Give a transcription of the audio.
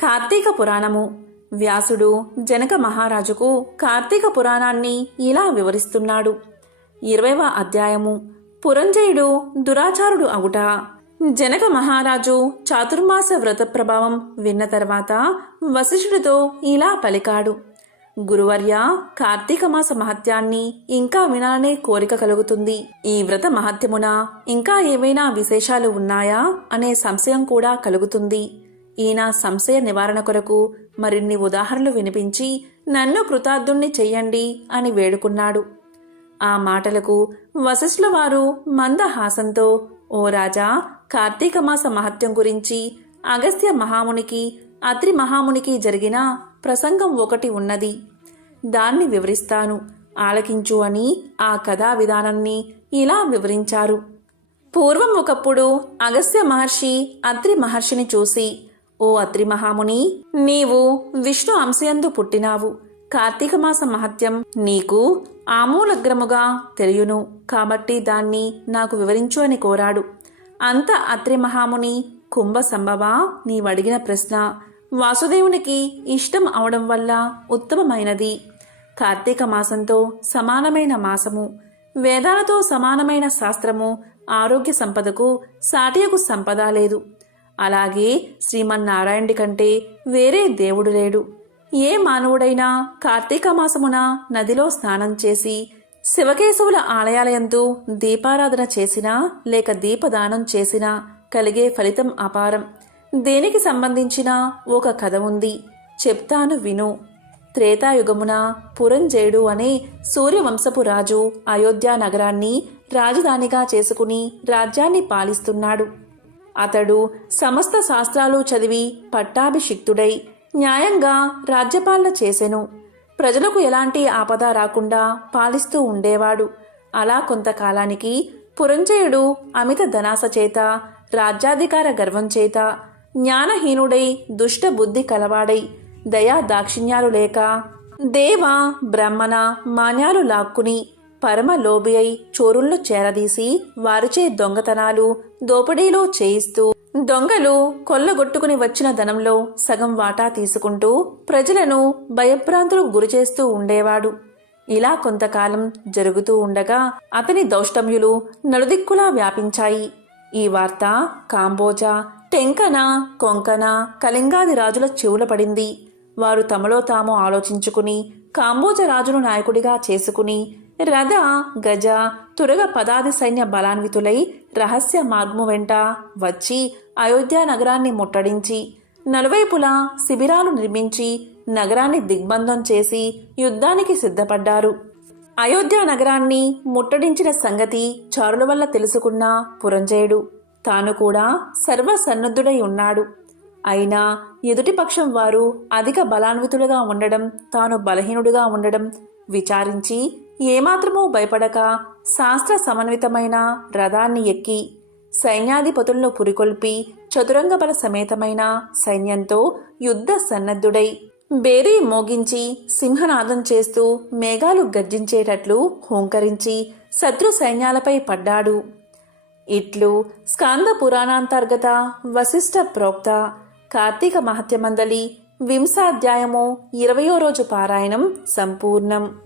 కార్తీక పురాణము. వ్యాసుడు జనక మహారాజుకు కార్తీక పురాణాన్ని ఇలా వివరిస్తున్నాడు. ఇరవైవ అధ్యాయము. పురంజయుడు దురాచారుడు అగుట జనక మహారాజు చాతుర్మాస వ్రత ప్రభావం విన్న తర్వాత వశిష్ఠుడితో ఇలా పలికాడు. గురువర్య కార్తీక మాస మహత్యాన్ని ఇంకా వినాలనే కోరిక కలుగుతుంది. ఈ వ్రత మహత్యమున ఇంకా ఏవైనా విశేషాలు ఉన్నాయా? అనే సంశయం కూడా కలుగుతుంది. ఈయన సంశయ నివారణ కొరకు మరిన్ని ఉదాహరణలు వినిపించి నన్ను కృతార్థుణ్ణి చెయ్యండి అని వేడుకున్నాడు. ఆ మాటలకు వశిష్ఠుల వారు మందహాసంతో ఓ రాజా కార్తీక మాస మహత్యం గురించి అగస్త్య మహామునికి అత్రి మహామునికి జరిగిన ప్రసంగం ఒకటి ఉన్నది. దాన్ని వివరిస్తాను. ఆలకించు అని ఆ కథా విధానాన్ని ఇలా వివరించారు. పూర్వం ఒకప్పుడు అగస్త్య మహర్షి అత్రి మహర్షిని చూసి ఓ అత్రి మహాముని నీవు విష్ణు అంశయందు పుట్టినావు. కార్తీక మాస మహత్యం నీకు ఆమూలగ్రముగా తెలియను. కాబట్టి దాన్ని నాకు వివరించు అని కోరాడు. అంత అత్రి మహాముని కుంభ సంభవా నీవడిగిన ప్రశ్న వాసుదేవునికి ఇష్టం అవడం వల్ల ఉత్తమమైనది. కార్తీక మాసంతో సమానమైన మాసము వేదాలతో సమానమైన శాస్త్రము ఆరోగ్య సంపదకు సాటియకు సంపద లేదు. అలాగే శ్రీమన్నారాయణుడి కంటే వేరే దేవుడు లేడు. ఏ మానవుడైనా కార్తీక మాసమున నదిలో స్నానం చేసి శివకేశవుల ఆలయాలయందు దీపారాధన చేసినా లేక దీపదానం చేసినా కలిగే ఫలితం అపారం. దేనికి సంబంధించిన ఒక కథ ఉంది. చెప్తాను విను. త్రేతాయుగమున పురంజయుడు అనే సూర్యవంశపు రాజు అయోధ్య నగరాన్ని రాజధానిగా చేసుకుని రాజ్యాన్ని పాలిస్తున్నాడు. అతడు సమస్త శాస్త్రాలు చదివి పట్టాభిషిక్తుడై న్యాయంగా రాజ్యపాలన చేసెను. ప్రజలకు ఎలాంటి ఆపద రాకుండా పాలిస్తూ ఉండేవాడు. అలా కొంతకాలానికి పురంజయుడు అమిత ధనాస చేత రాజ్యాధికార గర్వం చేత జ్ఞానహీనుడై దుష్ట బుద్ధి కలవాడై దయా దాక్షిణ్యాలు లేక దేవ బ్రహ్మణ మాన్యాలు లాక్కుని పరమ లోబి అయి చోరుల్లో చేరదీసి వారిచే దొంగతనాలు దోపిడీలు చేయిస్తూ దొంగలు కొల్లగొట్టుకుని వచ్చిన ధనంలో సగం వాటా తీసుకుంటూ ప్రజలను భయభ్రాంతులకు గురిచేస్తూ ఉండేవాడు. ఇలా కొంతకాలం జరుగుతూ ఉండగా అతని దౌష్టమ్యులు నలుదిక్కులా వ్యాపించాయి. ఈ వార్త కాంబోజా టెంకన కొంకణ కళింగాది రాజుల చెవుల పడింది. వారు తమలో తాము ఆలోచించుకుని కాంబోజ రాజును నాయకుడిగా చేసుకుని రథ గజ తురగ పదాది సైన్య బలాన్వితులై రహస్య మార్గము వెంట వచ్చి అయోధ్య నగరాన్ని ముట్టడించి నలువైపులా శిబిరాలు నిర్మించి నగరాన్ని దిగ్బంధం చేసి యుద్ధానికి సిద్ధపడ్డారు. అయోధ్య నగరాన్ని ముట్టడించిన సంగతి చారుల వల్ల తెలుసుకున్న పురంజయుడు. తాను కూడా సర్వసన్నద్ధుడై ఉన్నాడు. అయినా ఎదుటిపక్షం వారు అధిక బలాన్వితులుగా ఉండడం తాను బలహీనుడుగా ఉండడం విచారించి ఏమాత్రమూ భయపడక శాస్త్ర సమన్వితమైన రథాన్ని ఎక్కి సైన్యాధిపతులను పురికొల్పి చతురంగ బల సమేతమైన సైన్యంతో యుద్ధ సన్నద్ధుడై బేరీ మోగించి సింహనాదం చేస్తూ మేఘాలు గర్జించేటట్లు హోంకరించి శత్రు సైన్యాలపై పడ్డాడు. ఇట్లు స్కాంద పురాణాంతర్గత వశిష్ఠ ప్రోక్త కార్తీక మహత్యమందలి వింశాధ్యాయము ఇరవయో రోజు పారాయణం సంపూర్ణం.